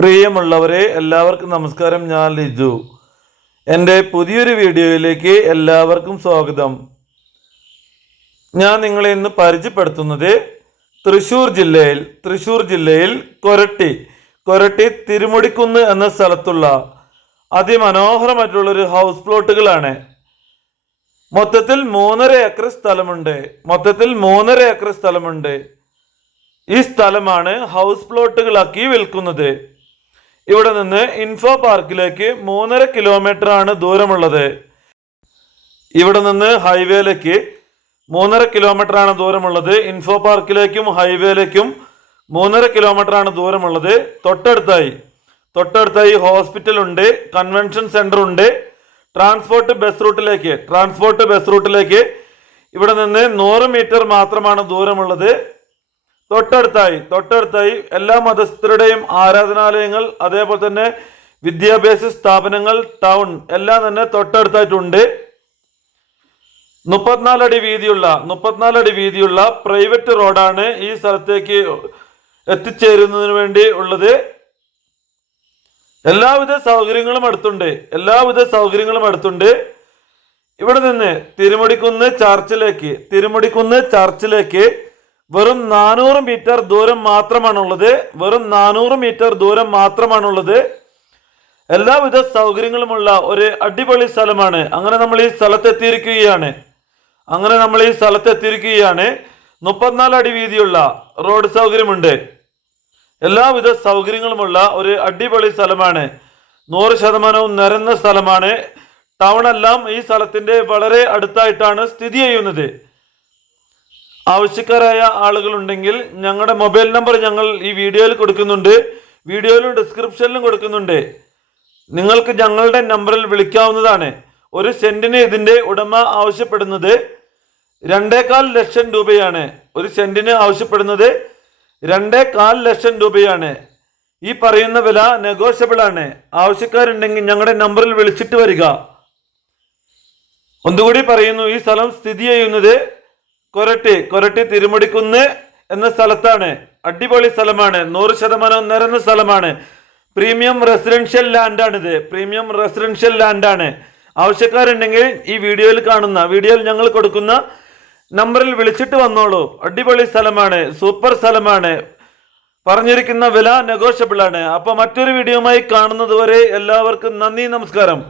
പ്രിയമുള്ളവരെ എല്ലാവർക്കും നമസ്കാരം. ഞാൻ ലിജു. എൻ്റെ പുതിയൊരു വീഡിയോയിലേക്ക് എല്ലാവർക്കും സ്വാഗതം. ഞാൻ നിങ്ങളെ ഇന്ന് പരിചയപ്പെടുത്തുന്നത് തൃശ്ശൂർ ജില്ലയിൽ കൊരട്ടി തിരുമുടിക്കുന്ന് എന്ന സ്ഥലത്തുള്ള അതിമനോഹരമായിട്ടുള്ളൊരു ഹൗസ് പ്ലോട്ടുകളാണ്. മൊത്തത്തിൽ 3.5 ഏക്കർ സ്ഥലമുണ്ട്. ഈ സ്ഥലമാണ് ഹൗസ് പ്ലോട്ടുകളാക്കി വിൽക്കുന്നത്. ഇവിടെ നിന്ന് ഇൻഫോ പാർക്കിലേക്ക് 3.5 കിലോമീറ്റർ ആണ് ദൂരമുള്ളത്. ഇവിടെ നിന്ന് ഹൈവേയിലേക്ക് 3.5 കിലോമീറ്റർ ആണ് ദൂരമുള്ളത്. ഇൻഫോ പാർക്കിലേക്കും ഹൈവേയിലേക്കും 3.5 കിലോമീറ്റർ ആണ് ദൂരമുള്ളത്. തൊട്ടടുത്തായി ഹോസ്പിറ്റൽ ഉണ്ട്, കൺവെൻഷൻ സെന്റർ ഉണ്ട്. ട്രാൻസ്പോർട്ട് ബസ് റൂട്ടിലേക്ക് ഇവിടെ നിന്ന് 100 മീറ്റർ മാത്രമാണ് ദൂരമുള്ളത്. തൊട്ടടുത്തായി എല്ലാ മതസ്ഥരുടെയും ആരാധനാലയങ്ങൾ, അതേപോലെ തന്നെ വിദ്യാഭ്യാസ സ്ഥാപനങ്ങൾ, ടൗൺ എല്ലാം തന്നെ തൊട്ടടുത്തായിട്ടുണ്ട്. 34 അടി വീതിയുള്ള പ്രൈവറ്റ് റോഡാണ് ഈ സ്ഥലത്തേക്ക് എത്തിച്ചേരുന്നതിന് വേണ്ടി ഉള്ളത്. എല്ലാവിധ സൗകര്യങ്ങളും അടുത്തുണ്ട്. ഇവിടെ നിന്ന് തിരുമുടിക്കുന്ന് ചർച്ചിലേക്ക് വെറും 400 മീറ്റർ ദൂരം മാത്രമാണുള്ളത്. എല്ലാവിധ സൗകര്യങ്ങളുമുള്ള ഒരു അടിപൊളി സ്ഥലമാണ്. അങ്ങനെ നമ്മൾ ഈ സ്ഥലത്തെത്തിയിരിക്കുകയാണ്. 34 അടി വീതിയുള്ള റോഡ് സൗകര്യമുണ്ട്. എല്ലാവിധ സൗകര്യങ്ങളുമുള്ള ഒരു അടിപൊളി സ്ഥലമാണ്. 100% നിരന്ന സ്ഥലമാണ്. ടൗണെല്ലാം ഈ സ്ഥലത്തിന്റെ വളരെ അടുത്തായിട്ടാണ് സ്ഥിതി ചെയ്യുന്നത്. ആവശ്യക്കാരായ ആളുകളുണ്ടെങ്കിൽ ഞങ്ങളുടെ മൊബൈൽ നമ്പർ ഞങ്ങൾ ഈ വീഡിയോയിൽ കൊടുക്കുന്നുണ്ട്, വീഡിയോയിലും ഡിസ്ക്രിപ്ഷനിലും കൊടുക്കുന്നുണ്ട്. നിങ്ങൾക്ക് ഞങ്ങളുടെ നമ്പറിൽ വിളിക്കാവുന്നതാണ്. ഒരു സെന്റിന് ഇതിന്റെ ഉടമ ആവശ്യപ്പെടുന്നത് 2.25 ലക്ഷം രൂപയാണ്. ഒരു സെന്റിന് ആവശ്യപ്പെടുന്നത് 2.25 ലക്ഷം രൂപയാണ്. ഈ പറയുന്ന വില നെഗോഷ്യബിൾ ആണ്. ആവശ്യക്കാരുണ്ടെങ്കിൽ ഞങ്ങളുടെ നമ്പറിൽ വിളിച്ചിട്ട് വരിക. ഒന്നുകൂടി പറയുന്നു, ഈ സ്ഥലം സ്ഥിതി ചെയ്യുന്നത് കൊരട്ടി തിരുമുടിക്കുന്ന് എന്ന സ്ഥലത്താണ്. അടിപൊളി സ്ഥലമാണ്. 100% നിരന്ന സ്ഥലമാണ്. Premium residential ലാൻഡാണ്. ആവശ്യക്കാരുണ്ടെങ്കിൽ ഈ വീഡിയോയിൽ ഞങ്ങൾ കൊടുക്കുന്ന നമ്പറിൽ വിളിച്ചിട്ട് വന്നോളൂ. അടിപൊളി സ്ഥലമാണ്, സൂപ്പർ സ്ഥലമാണ്. പറഞ്ഞിരിക്കുന്ന വില നെഗോഷ്യബിൾ ആണ്. അപ്പോൾ മറ്റൊരു വീഡിയോയുമായി കാണുന്നത് വരെ എല്ലാവർക്കും നന്ദി, നമസ്കാരം.